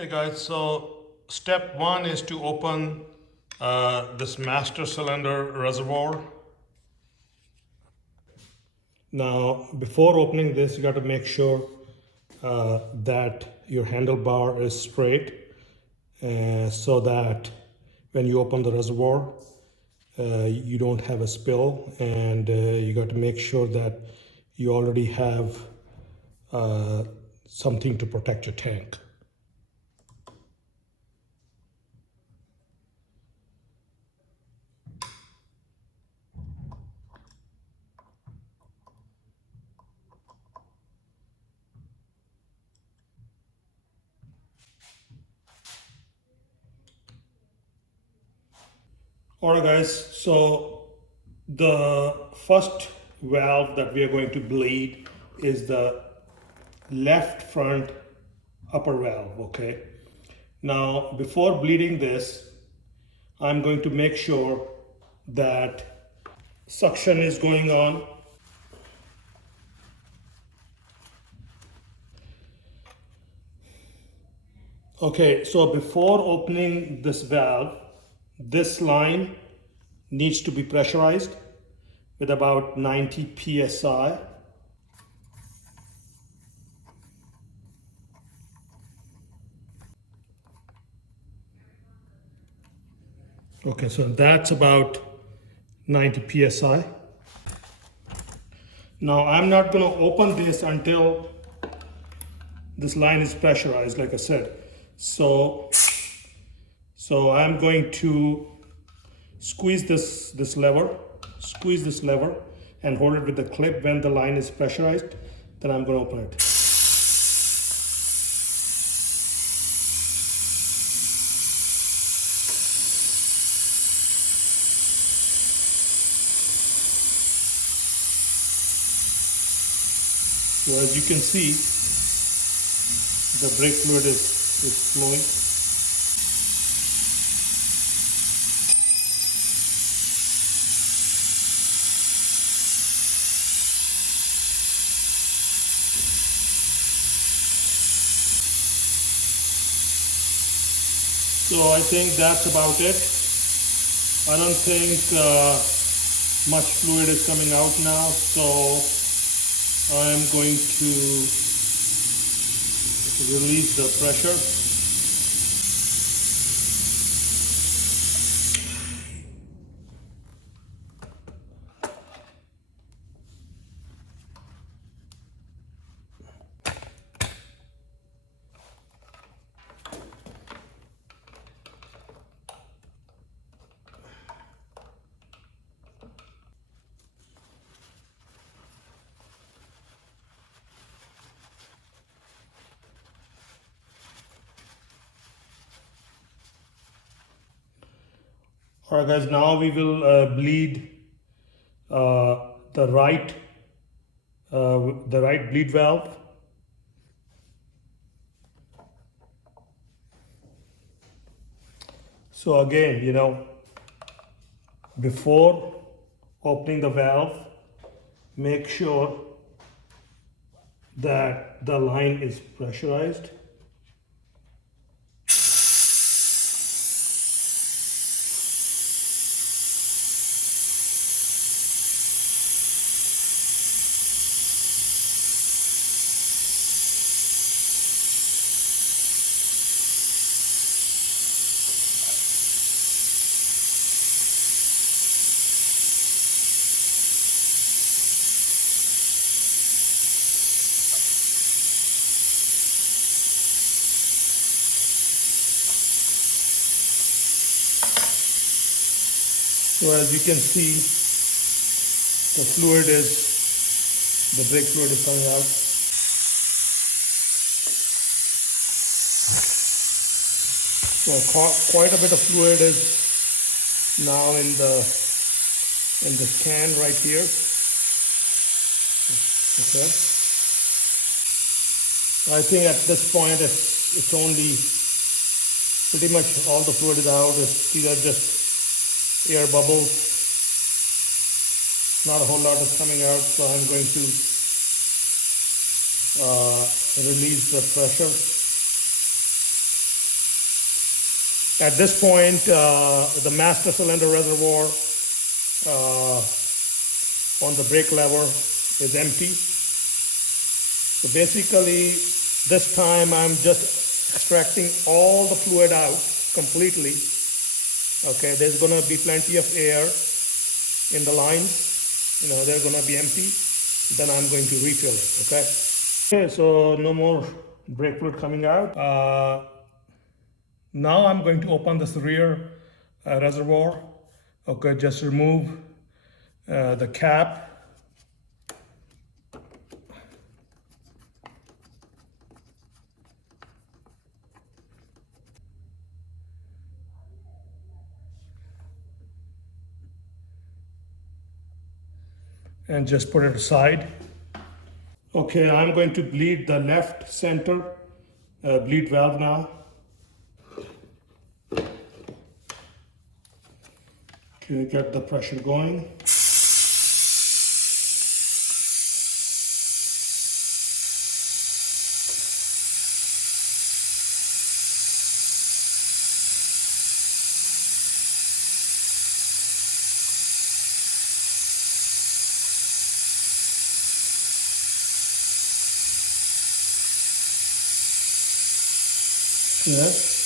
Hey guys, so step one is to open this master cylinder reservoir. Now, before opening this, you got to make sure that your handlebar is straight so that when you open the reservoir, you don't have a spill, and you got to make sure that you already have something to protect your tank. Alright guys, so the first valve that we are going to bleed is the left front upper valve, okay? Now, before bleeding this, I'm going to make sure that suction is going on. Okay, so before opening this valve, this line needs to be pressurized with about 90 psi. Okay, so that's about 90 psi. Now I'm not going to open this until this line is pressurized, like I said. So I'm going to squeeze this lever, and hold it with the clip. When the line is pressurized, then I'm going to open it. So as you can see, the brake fluid is flowing. So I think that's about it. I don't think much fluid is coming out now, so I'm going to release the pressure. Alright guys, now we will bleed the right bleed valve. So again, before opening the valve, make sure that the line is pressurized. So as you can see, the brake fluid is coming out. So quite a bit of fluid is now in the can right here. Okay. I think at this point it's only pretty much all the fluid is out. These are just air bubbles. Not a whole lot is coming out, so I'm going to release the pressure. At this point, the master cylinder reservoir on the brake lever is empty. So basically, this time I'm just extracting all the fluid out completely. Okay, there's gonna be plenty of air in the lines. They're gonna be empty. Then I'm going to refill it, okay? Okay, so no more brake fluid coming out. Now I'm going to open this rear reservoir. Okay, just remove the cap. And just put it aside. Okay, I'm going to bleed the left center bleed valve now. Okay, get the pressure going. Yes.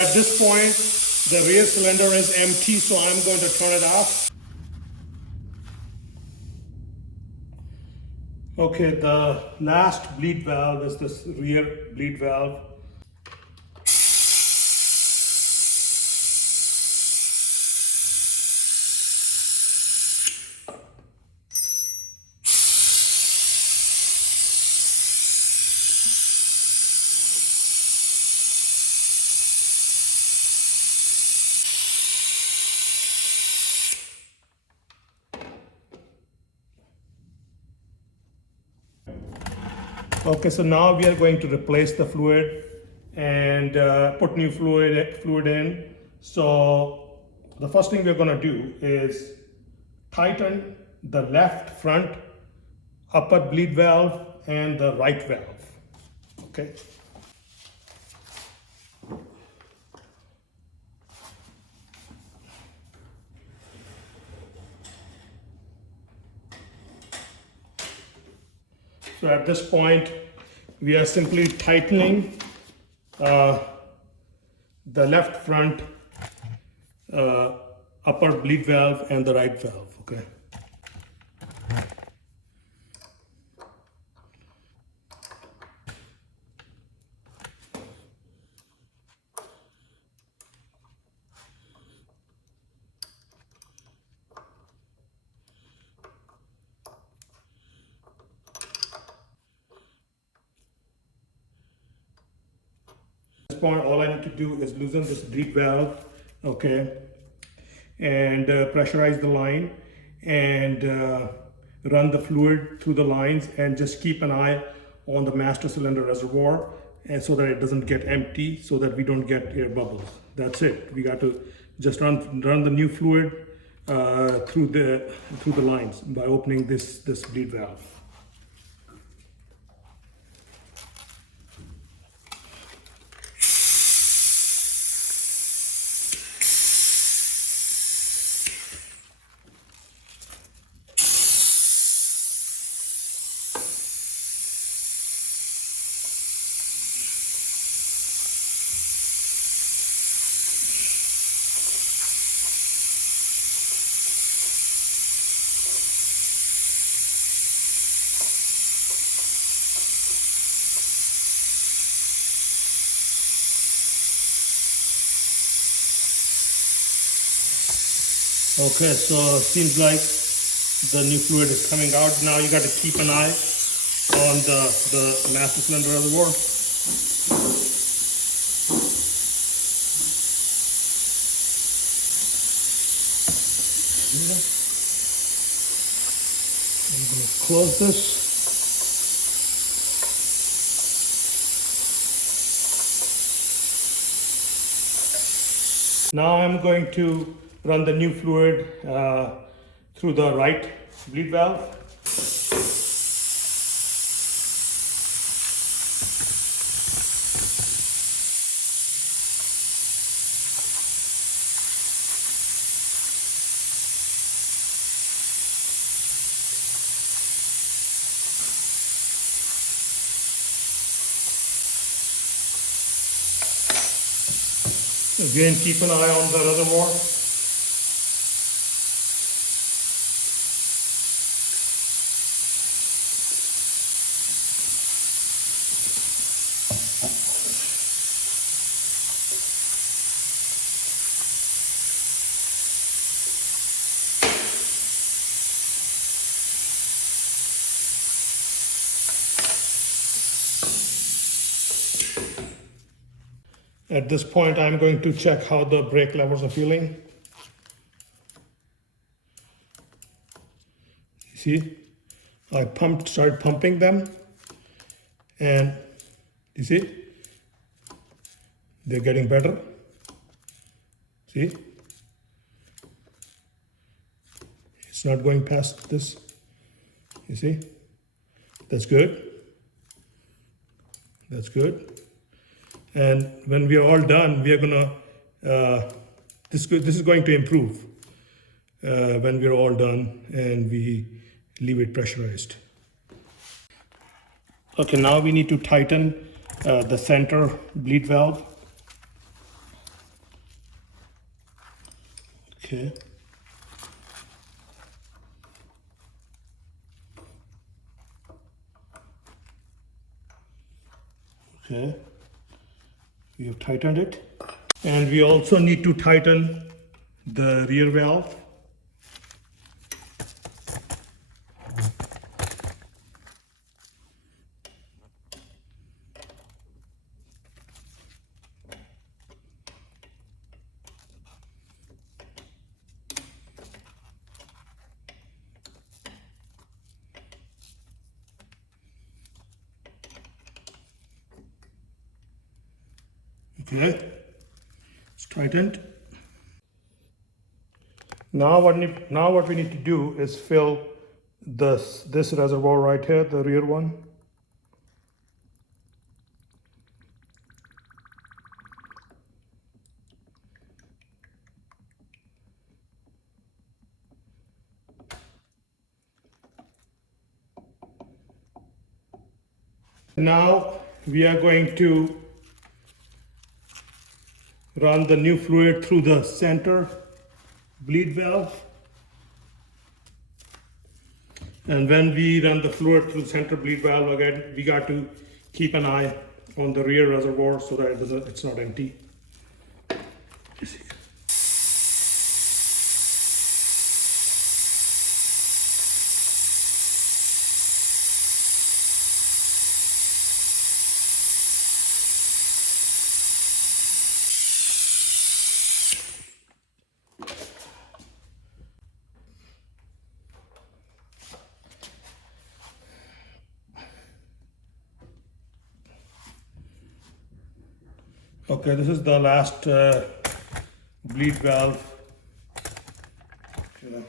At this point, the rear cylinder is empty, so I'm going to turn it off. Okay, the last bleed valve is this rear bleed valve. Okay, so now we are going to replace the fluid and put new fluid in. So the first thing we're going to do is tighten the left front upper bleed valve and the right valve. Okay. So at this point, we are simply tightening the left front upper bleed valve and the right valve, okay? At this point, all I need to do is loosen this bleed valve, okay, and pressurize the line and run the fluid through the lines and just keep an eye on the master cylinder reservoir and so that it doesn't get empty, so that we don't get air bubbles. That's it. We got to just run the new fluid through the lines by opening this bleed valve. Okay, so it seems like the new fluid is coming out. Now you got to keep an eye on the master cylinder reservoir. I'm going to close this. Now I'm going to run the new fluid through the right bleed valve. Again, keep an eye on the reservoir. At this point, I'm going to check how the brake levers are feeling. See, I started pumping them, and you see, they're getting better. See, it's not going past this. You see, that's good. That's good. And when we are all done, we are gonna, this is going to improve when we're all done and we leave it pressurized. Okay, now we need to tighten the center bleed valve. Okay. Okay. We have tightened it. And we also need to tighten the rear valve. Okay, it's tightened. Now what we need to do is fill this reservoir right here, the rear one. Now we are going to run the new fluid through the center bleed valve. And when we run the fluid through the center bleed valve again, we got to keep an eye on the rear reservoir so that it's not empty. Okay, this is the last bleed valve. Okay.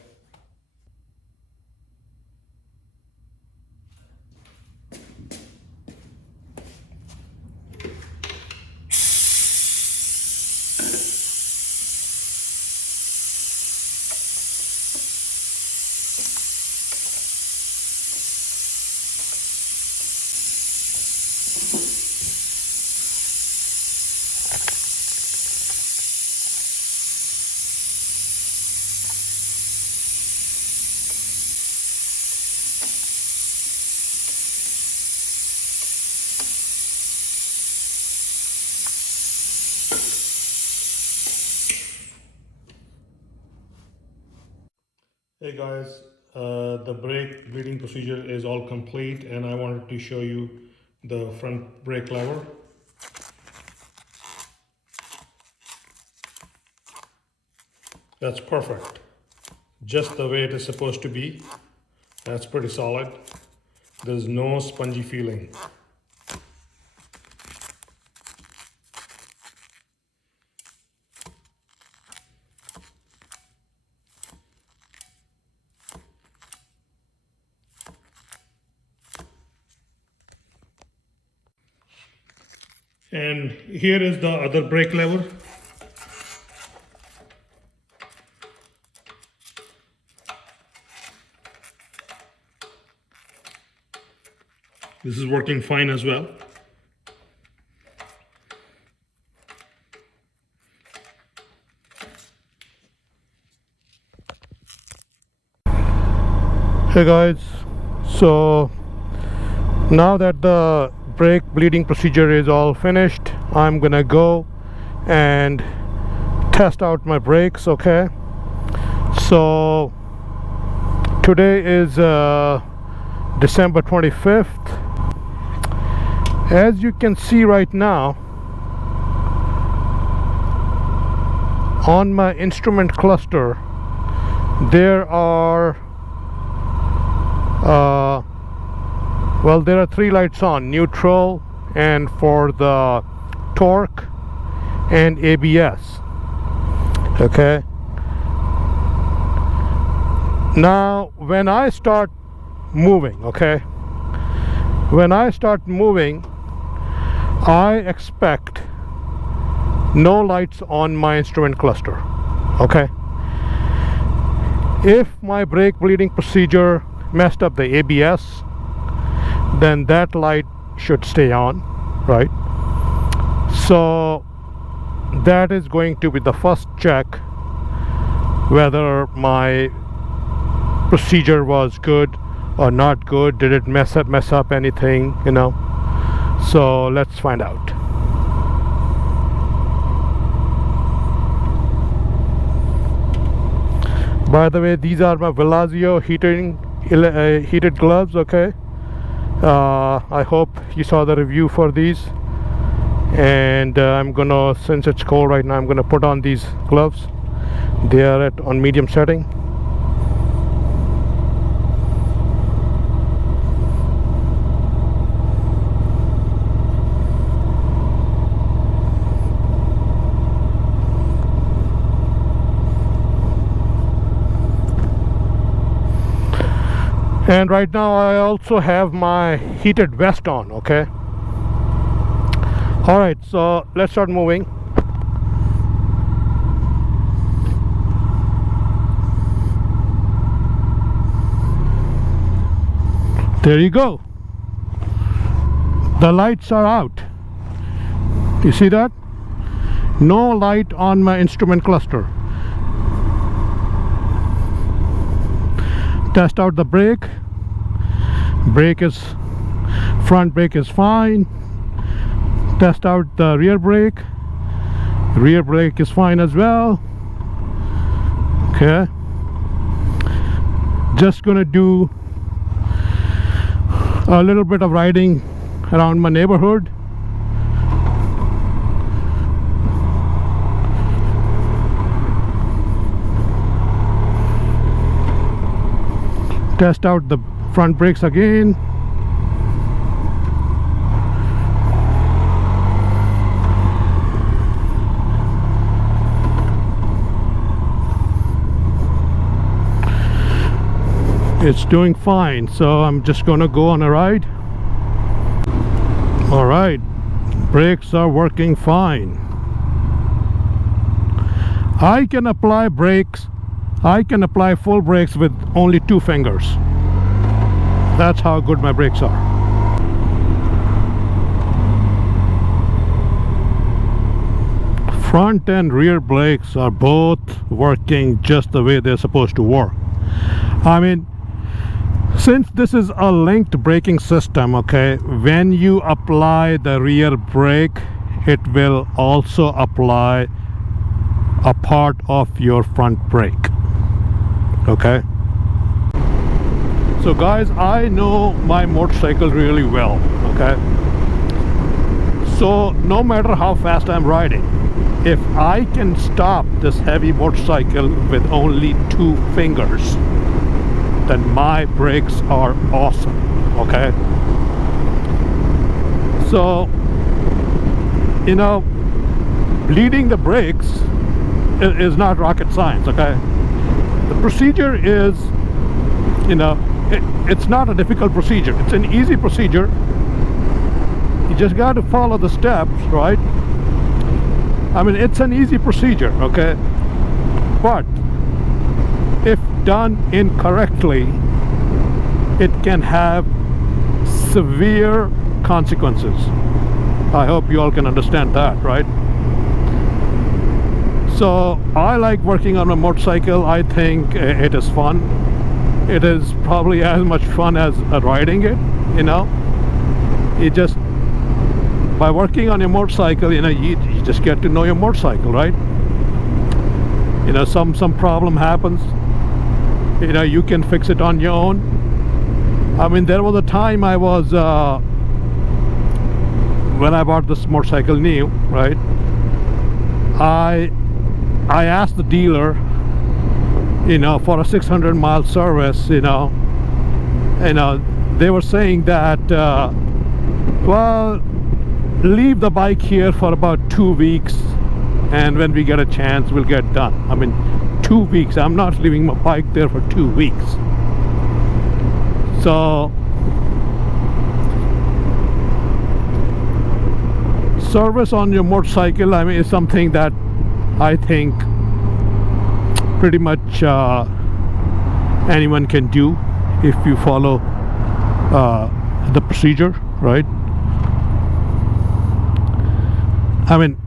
Hey guys, the brake bleeding procedure is all complete and I wanted to show you the front brake lever. That's perfect. Just the way it is supposed to be. That's pretty solid. There's no spongy feeling. And here is the other brake lever. This is working fine as well. Hey guys, so now that the brake bleeding procedure is all finished, I'm gonna go and test out my brakes. Okay, so today is December 25th. As you can see right now, on my instrument cluster there are well, there are 3 lights on: neutral, and for the torque, and ABS. Okay, now when I start moving, I expect no lights on my instrument cluster. Okay, if my brake bleeding procedure messed up the ABS, then that light should stay on, right? So that is going to be the first check whether my procedure was good or not good. Did it mess up anything, you know? So let's find out. By the way, these are my Velazio heated gloves. Okay, I hope you saw the review for these, and I'm gonna, since it's cold right now, I'm gonna put on these gloves. They are on medium setting. And right now I also have my heated vest on. Okay, all right, so let's start moving. There you go, the lights are out. You see that? No light on my instrument cluster. Test out the brake. Front brake is fine. Test out the rear brake. Rear brake is fine as well. Okay, just gonna do a little bit of riding around my neighborhood. Test out the front brakes again. It's doing fine, so I'm just gonna go on a ride. All right, brakes are working fine. I can apply full brakes with only 2 fingers. That's how good my brakes are. Front and rear brakes are both working just the way they're supposed to work. I mean, since this is a linked braking system, okay, when you apply the rear brake, it will also apply a part of your front brake. Okay, so guys, I know my motorcycle really well. Okay, so no matter how fast I'm riding, if I can stop this heavy motorcycle with only 2 fingers, then my brakes are awesome. Okay, so you know, bleeding the brakes is not rocket science. Okay, the procedure is, you know, it's not a difficult procedure. It's an easy procedure. You just got to follow the steps, right? I mean, it's an easy procedure, okay? But if done incorrectly, it can have severe consequences. I hope you all can understand that, right? So I like working on a motorcycle. I think it is fun. It is probably as much fun as riding it, you know. You just, by working on your motorcycle, you know, you just get to know your motorcycle, right? You know, some problem happens, you know, you can fix it on your own. I mean, there was a time I was when I bought this motorcycle new, right, I asked the dealer, you know, for a 600-mile service, you know, they were saying that well, leave the bike here for about 2 weeks, and when we get a chance we'll get done. I mean, 2 weeks. I'm not leaving my bike there for 2 weeks. So service on your motorcycle, I mean, is something that I think pretty much anyone can do if you follow the procedure, right? I mean,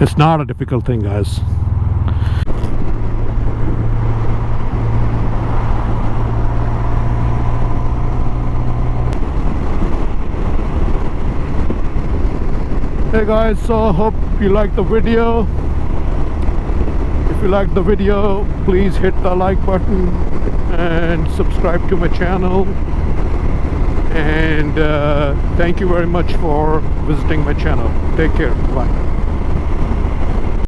it's not a difficult thing, guys. Hey guys, so hope you liked the video. If you liked the video, please hit the like button and subscribe to my channel. And thank you very much for visiting my channel. Take care. Bye.